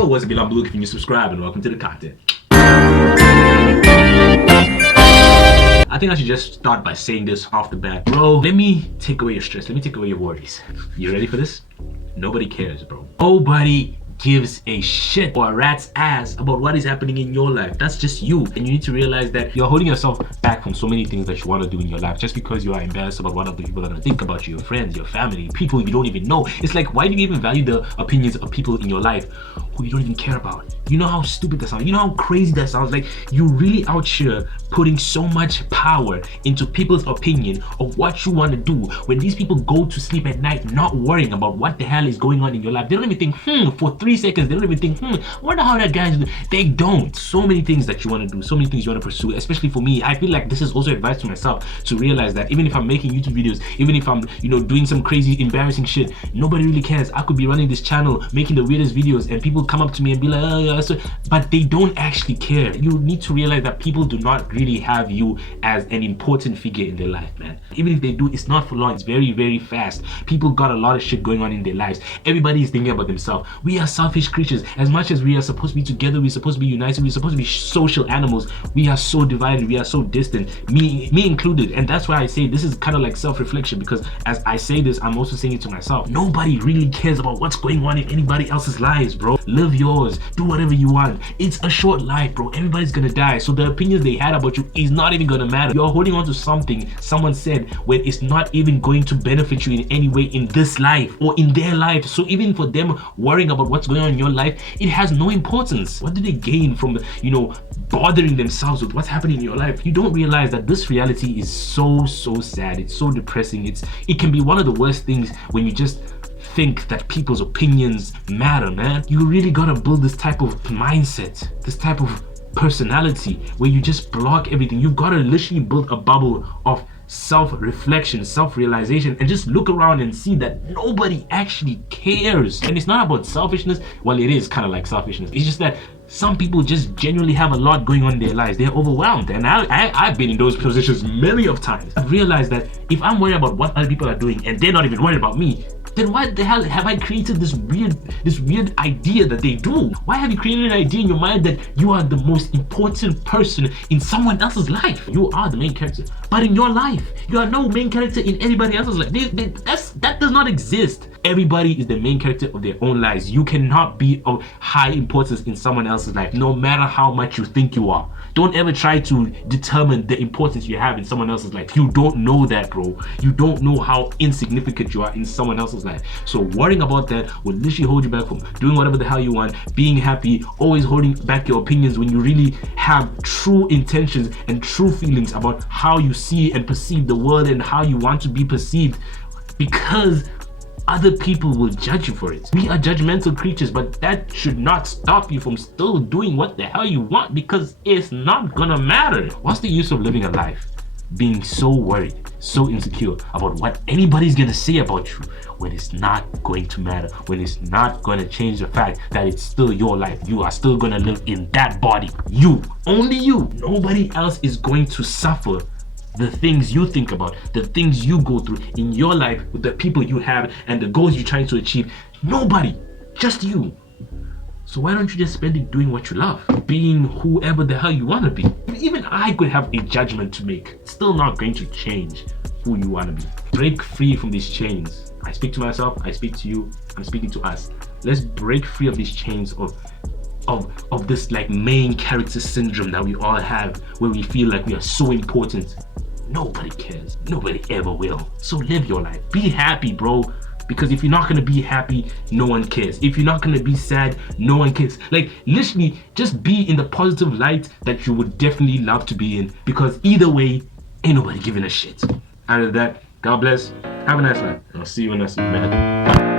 Yo, what's up, I'm Luke, if you subscribe, and welcome to the content. I think I should just start by saying this off the bat. Bro, let me take away your stress, let me take away your worries. You ready for this? Nobody cares, bro. Nobody gives a shit or a rat's ass about what is happening in your life. That's just you. And you need to realize that you're holding yourself back from so many things that you want to do in your life just because you are embarrassed about what other people are going to think about you, your friends, your family, people you don't even know. It's like, why do you even value the opinions of people in your life who you don't even care about? You know how stupid that sounds? You know how crazy that sounds? Like, you really out here putting so much power into people's opinion of what you want to do when these people go to sleep at night not worrying about what the hell is going on in your life. They don't even think, for 3 seconds, they don't even think, wonder how that guy's doing. They don't. So many things that you want to do, so many things you want to pursue, especially for me. I feel like this is also advice to myself to realize that even if I'm making YouTube videos, even if I'm, doing some crazy, embarrassing shit, nobody really cares. I could be running this channel, making the weirdest videos, and people come up to me and be like, oh, yeah, so, but they don't actually care. You need to realize that people do not really have you as an important figure in their life, man. Even if they do, it's not for long. It's very, very fast. People got a lot of shit going on in their lives. Everybody is thinking about themselves. We are selfish creatures. As much as we are supposed to be together, we're supposed to be united, we're supposed to be social animals, we are so divided, we are so distant, me included. And that's why I say this is kind of like self-reflection, because as I say this, I'm also saying it to myself. Nobody really cares about what's going on in anybody else's lives, bro. Live yours, do whatever you want. It's a short life, bro. Everybody's gonna die, so the opinions they had about you is not even gonna matter. You're holding on to something someone said when it's not even going to benefit you in any way in this life or in their life. So even for them worrying about what's going on in your life, it has no importance. What do they gain from bothering themselves with what's happening in your life? You don't realize that this reality is so sad. It's so depressing. It can be one of the worst things when you just think that people's opinions matter, man. You really gotta build this type of mindset, this type of personality where you just block everything. You've got to literally build a bubble of self-reflection, self-realization, and just look around and see that nobody actually cares. And it's not about selfishness. Well, it is kind of like selfishness. It's just that some people just genuinely have a lot going on in their lives. They're overwhelmed, and I've been in those positions many of times. I've realized that if I'm worried about what other people are doing and they're not even worried about me, then why the hell have I created this weird idea that they do? Why have you created an idea in your mind that you are the most important person in someone else's life? You are the main character, but in your life, you are no main character in anybody else's life. That does not exist. Everybody is the main character of their own lives. You cannot be of high importance in someone else's life, no matter how much you think you are. Don't ever try to determine the importance you have in someone else's life. You don't know that, bro. You don't know how insignificant you are in someone else's life. So worrying about that will literally hold you back from doing whatever the hell you want, being happy, always holding back your opinions when you really have true intentions and true feelings about how you see and perceive the world and how you want to be perceived, because other people will judge you for it. We are judgmental creatures, but that should not stop you from still doing what the hell you want, because it's not gonna matter. What's the use of living a life being so worried, so insecure about what anybody's gonna say about you when it's not going to matter, when it's not gonna change the fact that it's still your life? You are still gonna live in that body. You, only you. Nobody else is going to suffer the things you think about, the things you go through in your life with the people you have and the goals you're trying to achieve. Nobody, just you. So why don't you just spend it doing what you love, being whoever the hell you want to be? Even I could have a judgment to make. It's still not going to change who you want to be. Break free from these chains. I speak to myself, I speak to you, I'm speaking to us. Let's break free of these chains of this like main character syndrome that we all have, where we feel like we are so important. Nobody cares. Nobody ever will. So live your life. Be happy, bro. Because if you're not gonna be happy, no one cares. If you're not gonna be sad, no one cares. Like, literally, just be in the positive light that you would definitely love to be in. Because either way, ain't nobody giving a shit. Out of that, God bless. Have a nice night. I'll see you in the next man.